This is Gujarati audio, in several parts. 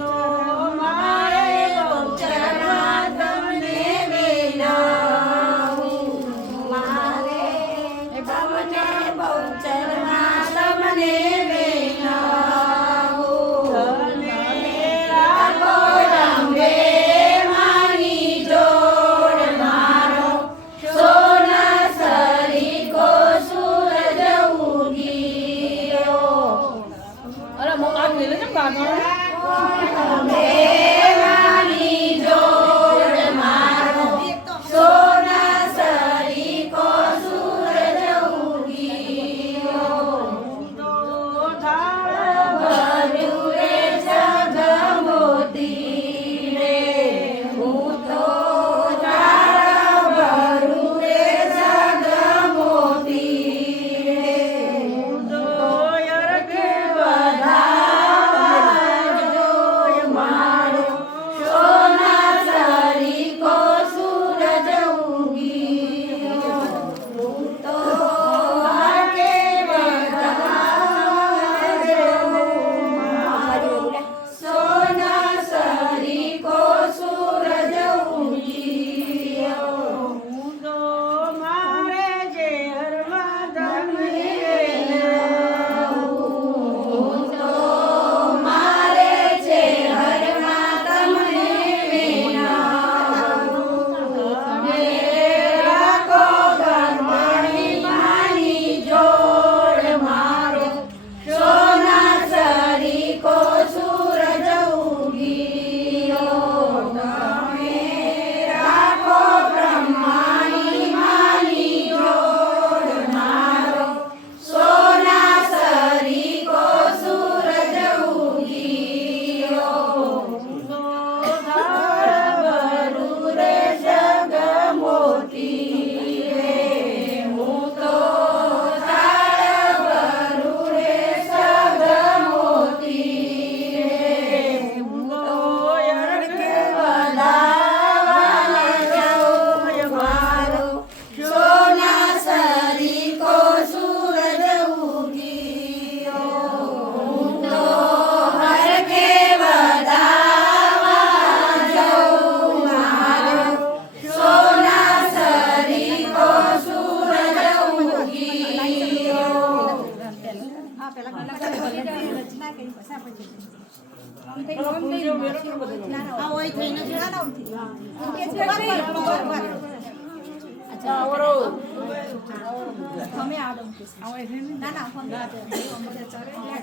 Lord.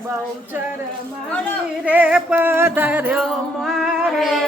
બહુચર મારી રે પધર્યો મારે